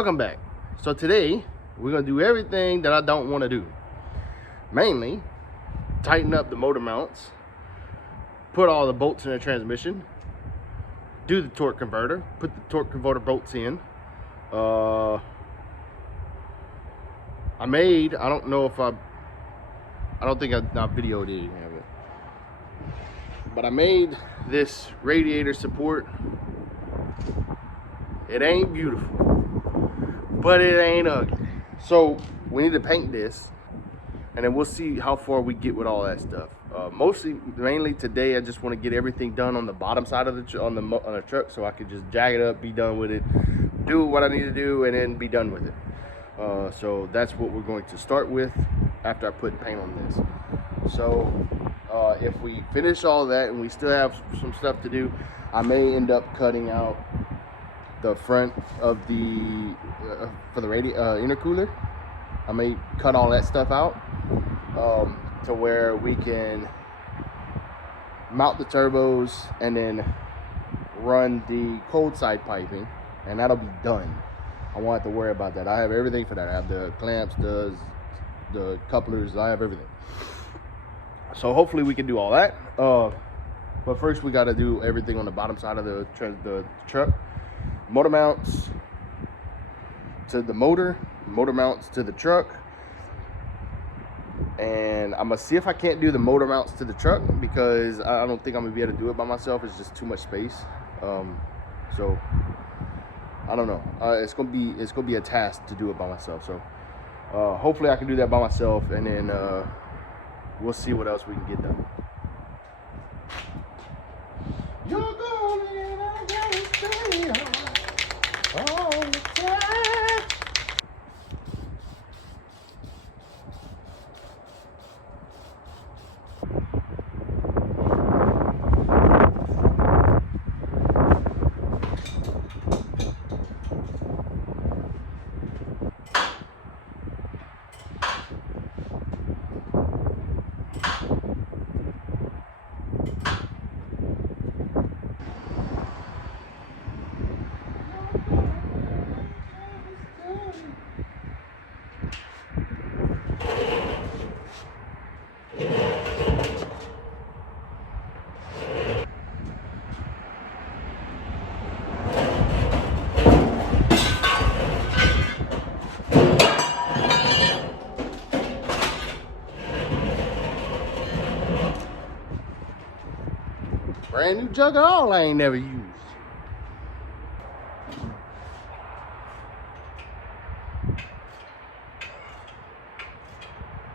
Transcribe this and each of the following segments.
Welcome back. So today we're gonna do everything that I don't want to do. Mainly tighten up the motor mounts, put all the bolts in the transmission, do the torque converter, put the torque converter bolts in. I don't think I videoed any of it, but I made this radiator support. It ain't beautiful, but it ain't ugly. So we need to paint this, and then we'll see how far we get with all that stuff. Mainly today, I just want to get everything done on the bottom side of the on the truck, so I could just jag it up, be done with it, do what I need to do, and then be done with it. So that's what we're going to start with after I put paint on this. So if we finish all that and we still have some stuff to do, I may end up cutting out the front of the for the intercooler. I may cut all that stuff out to where we can mount the turbos and then run the cold side piping, and that'll be done. I won't have to worry about that. I have everything for that. I have the clamps, the couplers, I have everything. So hopefully we can do all that. But first we got to do everything on the bottom side of the truck. Motor mounts to the motor mounts to the truck, and I'm gonna see if I can't do the motor mounts to the truck, because I don't think I'm gonna be able to do it by myself. It's just too much space. So I don't know. It's gonna be a task to do it by myself. So hopefully I can do that by myself, and then we'll see what else we can get done. You're gone and I gotta stay all the time. Brand new jug at all I ain't never used.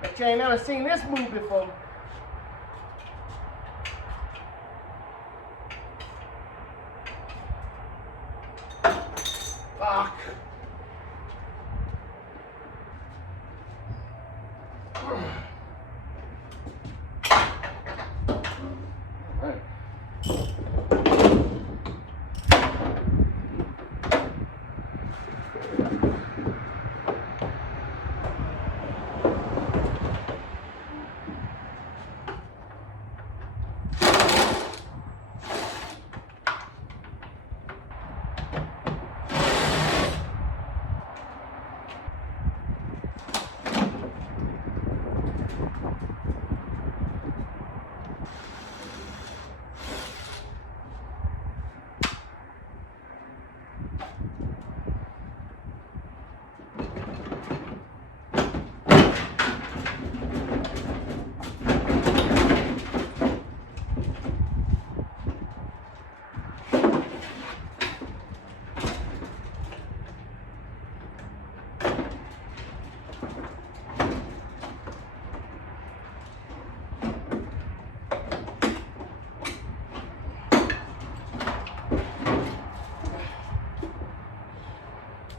Bet you ain't never seen this move before. Fuck. Alright.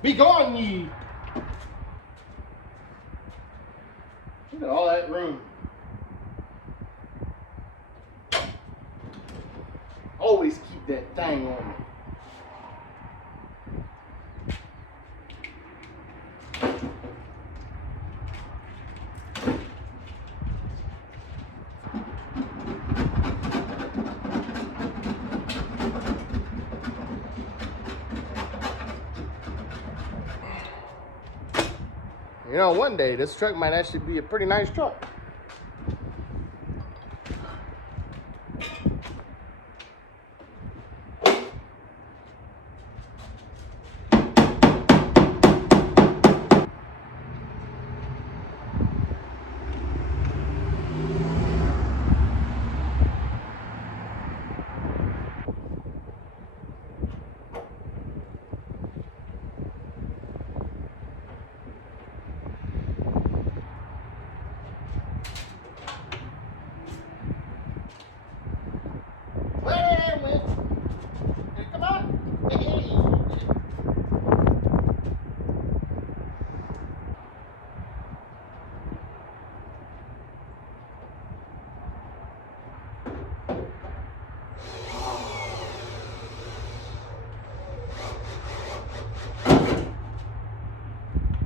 Be gone, ye! Look at all that room. Always keep that thing on me. You know, one day this truck might actually be a pretty nice truck.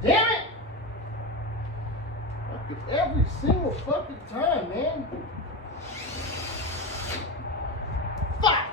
Damn it! Every single fucking time, man. Fuck!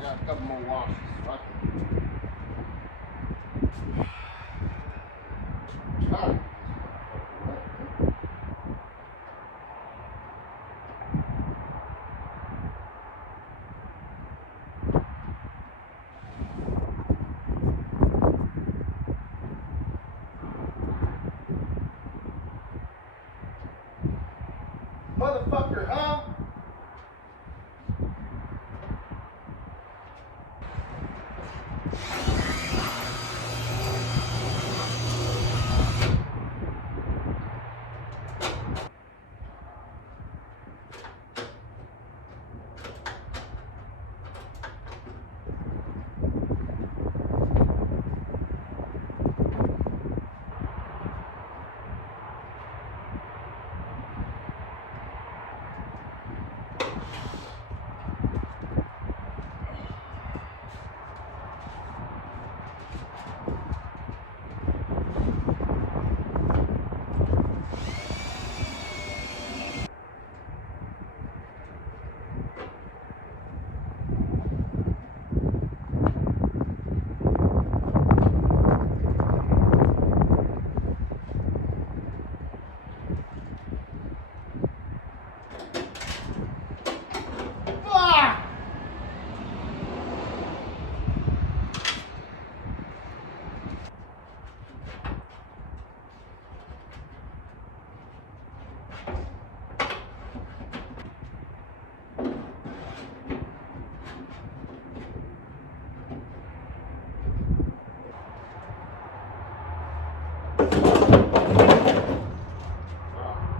Got a couple more washes. Fuck it. Alright. Motherfucker, huh?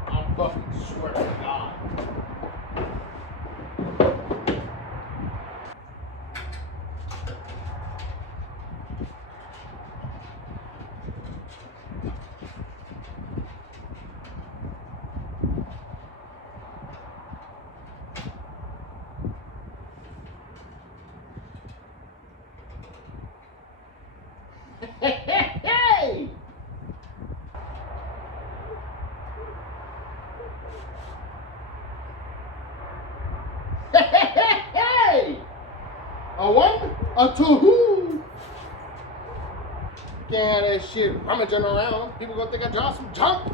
I fucking swear to God. Hey! Hey! A one, a two. Can't have that shit rummaging around. People gonna think I dropped some junk.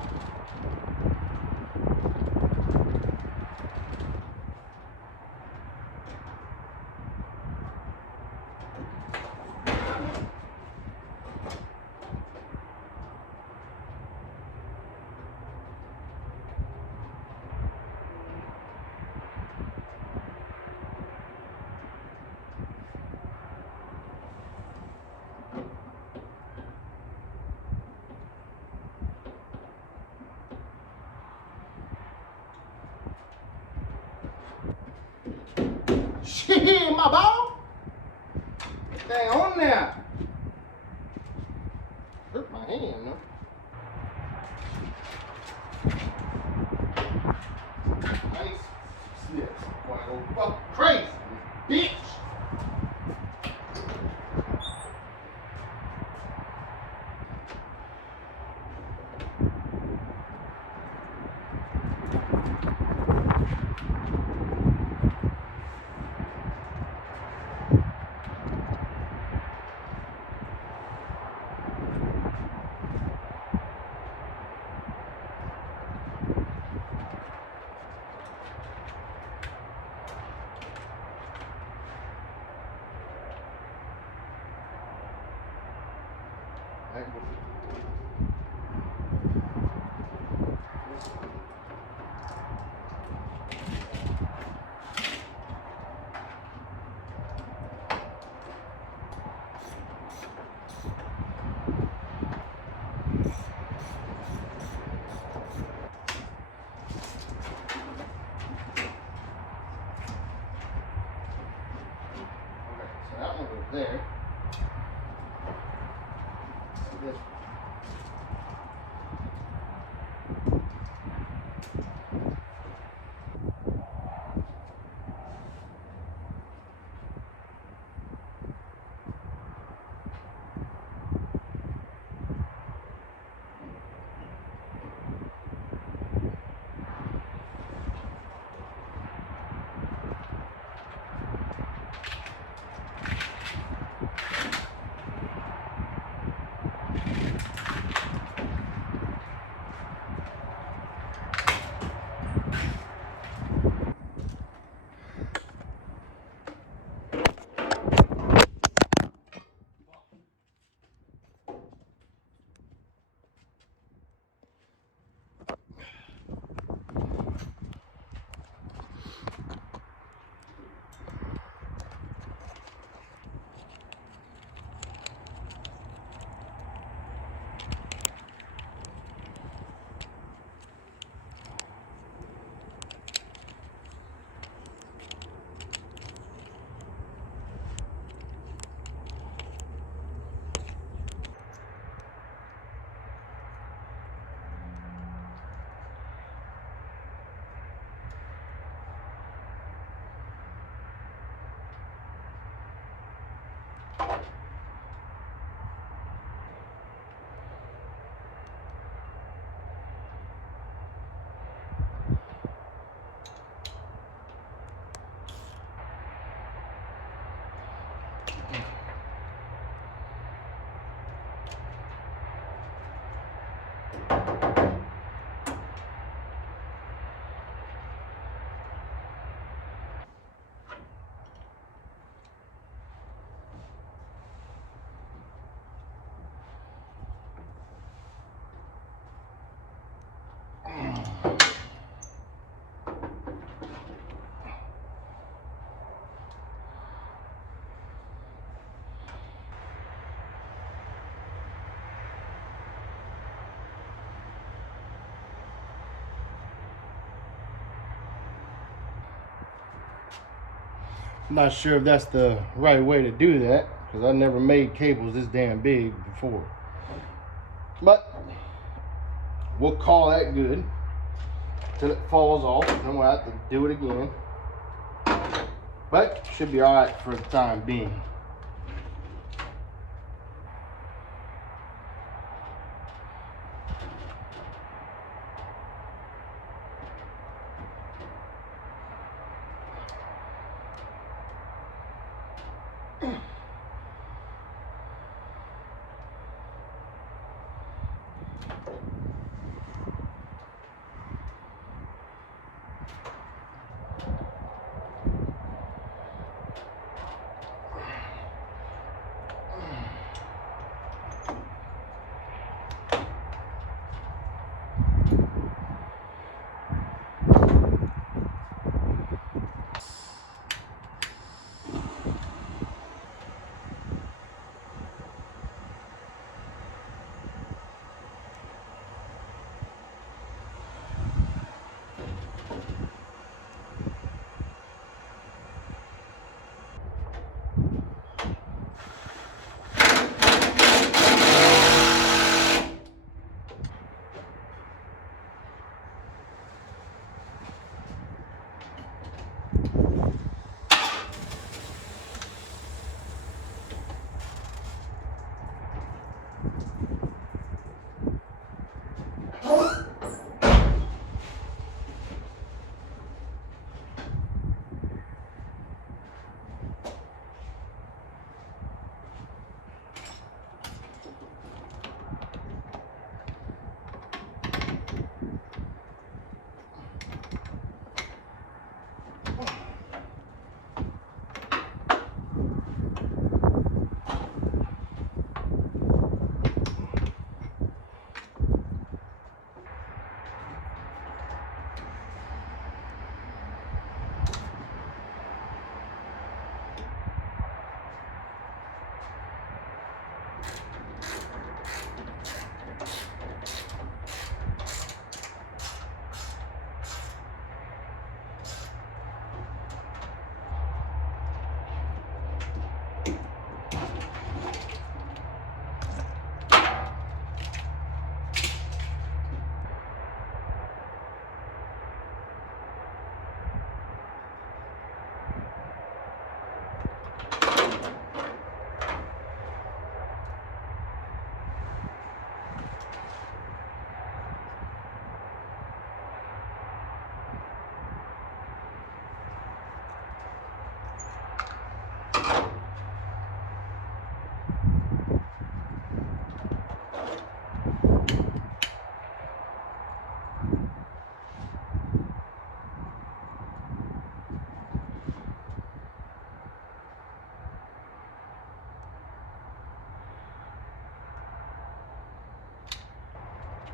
Shit, my ball. Stay on there. Hurt my hand, no? I need go fucking crazy, bitch. That one goes there. This one. I'm not sure if that's the right way to do that, because I never made cables this damn big before. But we'll call that good till it falls off, and then we'll have to do it again. But should be all right for the time being.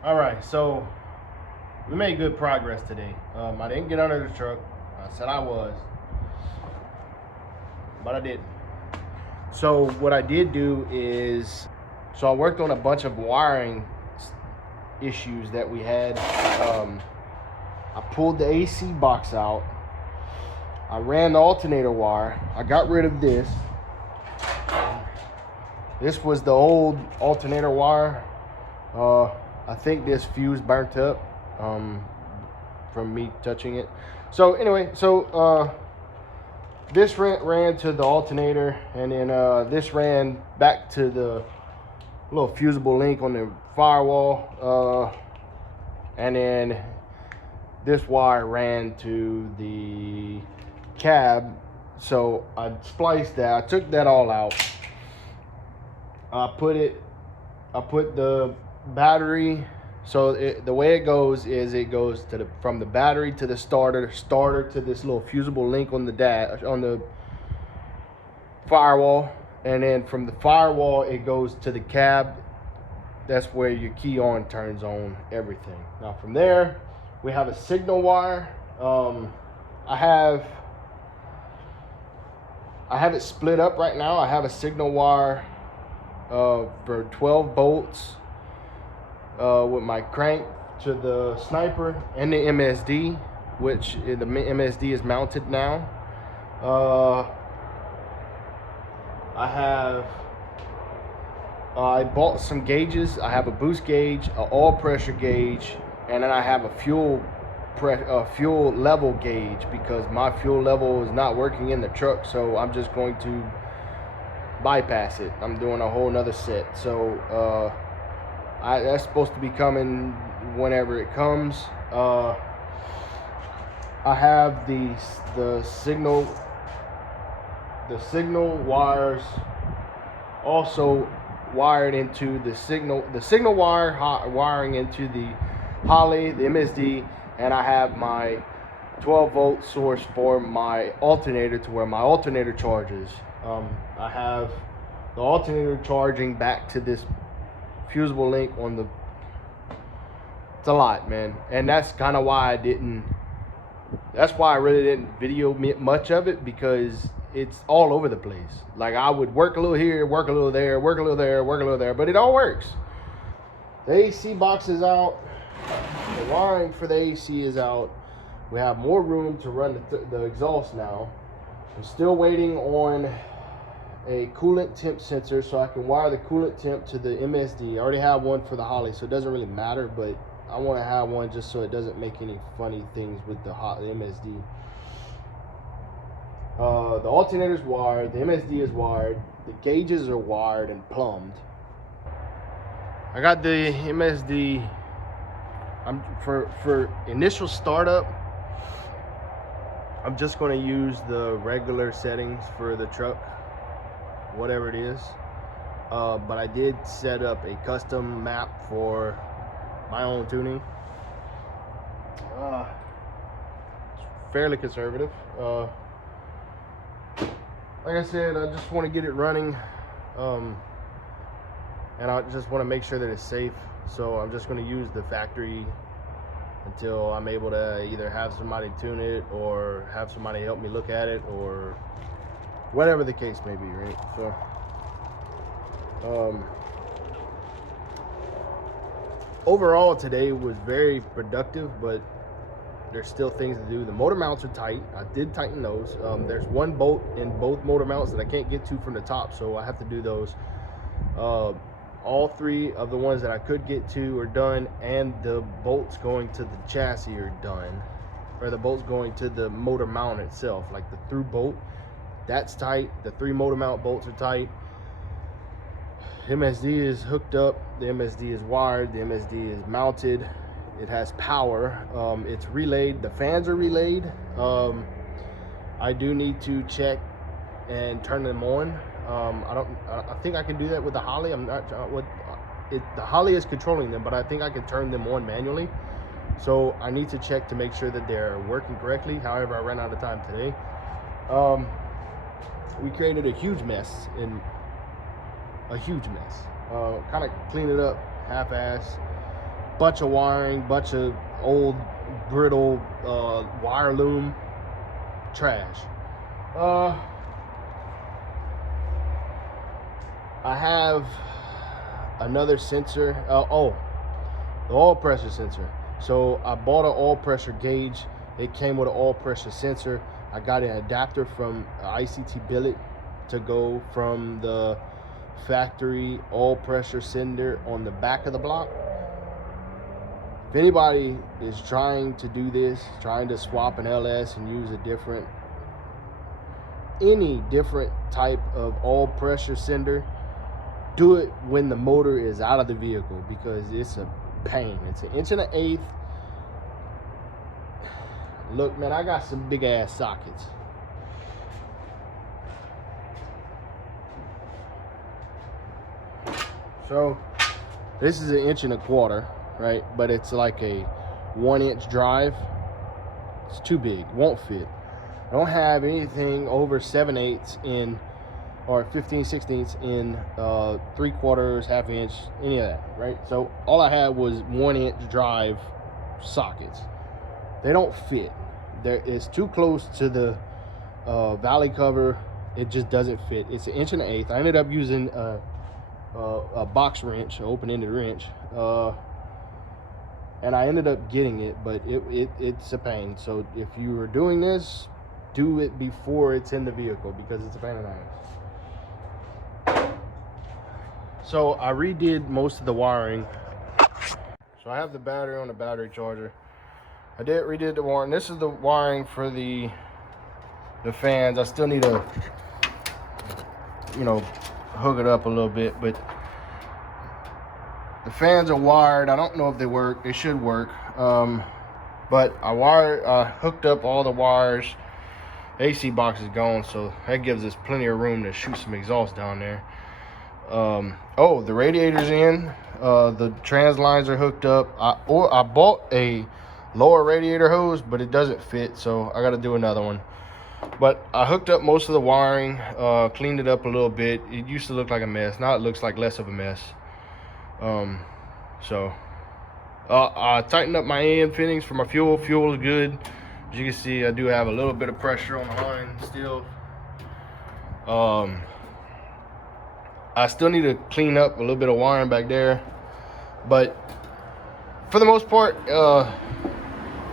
All right, so we made good progress today. I didn't get under the truck. I said I was, but I didn't. So what I did do is, so I worked on a bunch of wiring issues that we had. I pulled the AC box out. I ran the alternator wire. I got rid of this. This was the old alternator wire. I think this fuse burnt up from me touching it. So anyway, this ran to the alternator, and then this ran back to the little fusible link on the firewall, and then this wire ran to the cab. So I spliced that. I took that all out. I put the battery. So the way it goes is it goes to from the battery to the starter to this little fusible link on the firewall, and then from the firewall it goes to the cab. That's where your key on turns on everything. Now from there we have a signal wire. I have it split up right now. I have a signal wire for 12 bolts with my crank to the sniper and the MSD, which the MSD is mounted now. I bought some gauges. I have a boost gauge, an oil pressure gauge, and then I have a fuel level gauge, because my fuel level is not working in the truck, so I'm just going to bypass it. I'm doing a whole nother set. So that's supposed to be coming whenever it comes. I have the signal wires also wired into the signal wire wiring into the Holley, the MSD, and I have my 12-volt source for my alternator to where my alternator charges. I have the alternator charging back to this fusible link on the. It's a lot, man, and that's kind of why that's why I really didn't video much of it, because it's all over the place. Like, I would work a little here, work a little there, work a little there, work a little there, but it all works. The AC box is out. The wiring for the AC is out. We have more room to run the exhaust now. I'm still waiting on a coolant temp sensor so I can wire the coolant temp to the MSD. I already have one for the Holley, so it doesn't really matter, but I want to have one just so it doesn't make any funny things with the MSD. The alternator's wired, the MSD is wired, the gauges are wired and plumbed. I got the MSD. For initial startup, I'm just going to use the regular settings for the truck, whatever it is. But I did set up a custom map for my own tuning. Fairly conservative. Like I said, I just want to get it running, and I just want to make sure that it's safe. So I'm just going to use the factory until I'm able to either have somebody tune it or have somebody help me look at it, or whatever the case may be, right? So overall today was very productive, but there's still things to do. The motor mounts are tight. I did tighten those. There's one bolt in both motor mounts that I can't get to from the top, so I have to do those. All three of the ones that I could get to are done, and the bolts going to the chassis are done, or the bolts going to the motor mount itself, like the through bolt, that's tight. The 3 motor mount bolts are tight. MSD is hooked up, the MSD is wired, the MSD is mounted, it has power, it's relayed, the fans are relayed. I do need to check and turn them on. I think I can do that with the Holley. I'm not what the Holley is controlling them, but I think I can turn them on manually. So I need to check to make sure that they're working correctly. However, I ran out of time today. We created a huge mess. Kind of cleaned it up half-ass. bunch of wiring, bunch of old brittle wire loom, trash. I have another sensor. Oh, the oil pressure sensor. So I bought an oil pressure gauge. It came with an oil pressure sensor. I got an adapter from ICT Billet to go from the factory oil pressure sender on the back of the block. If anybody is trying to do this, trying to swap an LS and use any different type of oil pressure sender, do it when the motor is out of the vehicle, because it's a pain. It's 1 1/8 inch. Look, man, I got some big ass sockets. So this is 1.25 inch, right? But it's like a 1-inch drive. It's too big, won't fit. I don't have anything over 7/8 in, or 15/16 in 3/4, 1/2 inch, any of that, right? So all I had was 1-inch drive sockets. They don't fit. It's too close to the valley cover. It just doesn't fit. It's 1 1/8 inch. I ended up using a box wrench, an open-ended wrench, and I ended up getting it, but it's a pain. So if you are doing this, do it before it's in the vehicle, because it's a pain in the ass. So I redid most of the wiring. So I have the battery on the battery charger. I redid the wiring. This is the wiring for the fans. I still need to, hook it up a little bit, but the fans are wired. I don't know if they work. They should work. But I hooked up all the wires. AC box is gone, so that gives us plenty of room to shoot some exhaust down there. Oh, the radiator's in. The trans lines are hooked up. I bought a lower radiator hose, but it doesn't fit, so I got to do another one. But I hooked up most of the wiring, cleaned it up a little bit. It used to look like a mess. Now it looks like less of a mess. I tightened up my AM fittings for my fuel. Fuel is good. As you can see, I do have a little bit of pressure on the line still. I still need to clean up a little bit of wiring back there, but for the most part,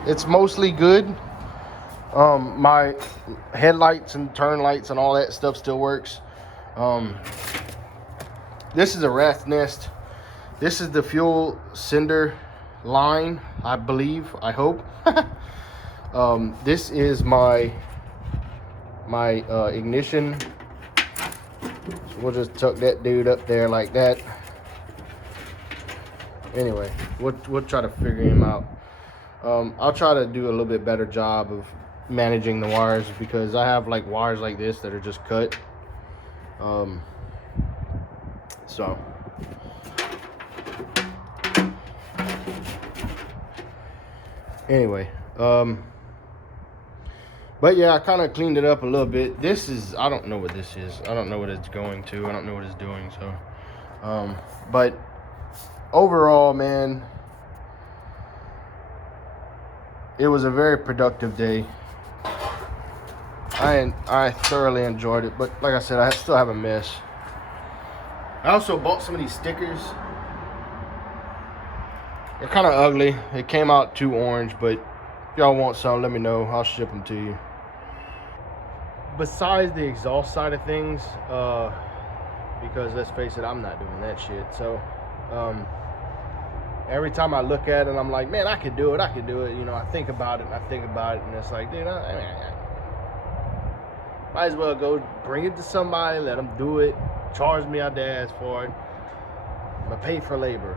it's mostly good. My headlights and turn lights and all that stuff still works. This is a rat's nest. This is the fuel sender line, I believe, I hope. This is my ignition. So we'll just tuck that dude up there like that. Anyway, we'll try to figure him out. I'll try to do a little bit better job of managing the wires, because I have like wires like this that are just cut. So anyway, but yeah, I kind of cleaned it up a little bit. This is, I don't know what this is. I don't know what it's going to. I don't know what it's doing. So, but overall, man, it was a very productive day. I thoroughly enjoyed it, but like I said, I still have a mess. I also bought some of these stickers. They're kind of ugly. It came out too orange, but if y'all want some, let me know. I'll ship them to you. Besides the exhaust side of things, because let's face it, I'm not doing that shit. So every time I look at it, I'm like, man, I could do it. I think about it, and it's like, dude, I might as well go bring it to somebody, let them do it, charge me out the ass for it. I'm gonna pay for labor,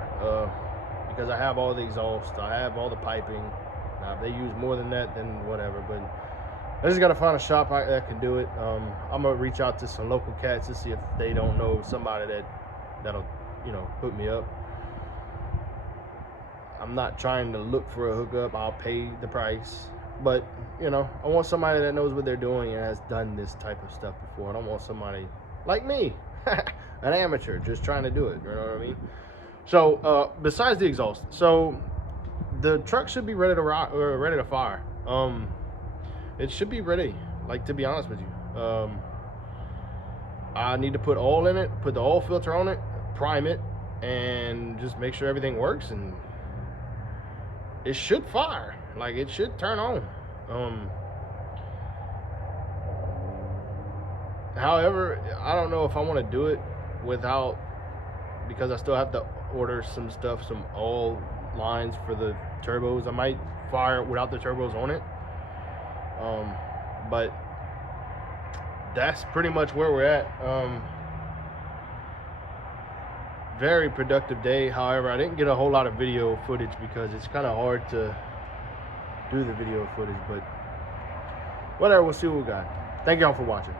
because I have all the exhaust, I have all the piping. Now, if they use more than that, then whatever. But I just gotta find a shop that can do it. I'm gonna reach out to some local cats to see if they don't know somebody that'll hook me up. I'm not trying to look for a hookup. I'll pay the price, but I want somebody that knows what they're doing and has done this type of stuff before. I don't want somebody like me, an amateur, just trying to do it. You know what I mean? So besides the exhaust, so the truck should be ready to rock or ready to fire. It should be ready, like, to be honest with you. I need to put oil in it, put the oil filter on it, prime it, and just make sure everything works, and it should fire. Like, it should turn on. However, I don't know if I want to do it without, because I still have to order some stuff, some oil lines for the turbos. I might fire it without the turbos on it. But that's pretty much where we're at. Very productive day. However, I didn't get a whole lot of video footage because it's kind of hard to do the video footage, but whatever, we'll see what we got. Thank y'all for watching.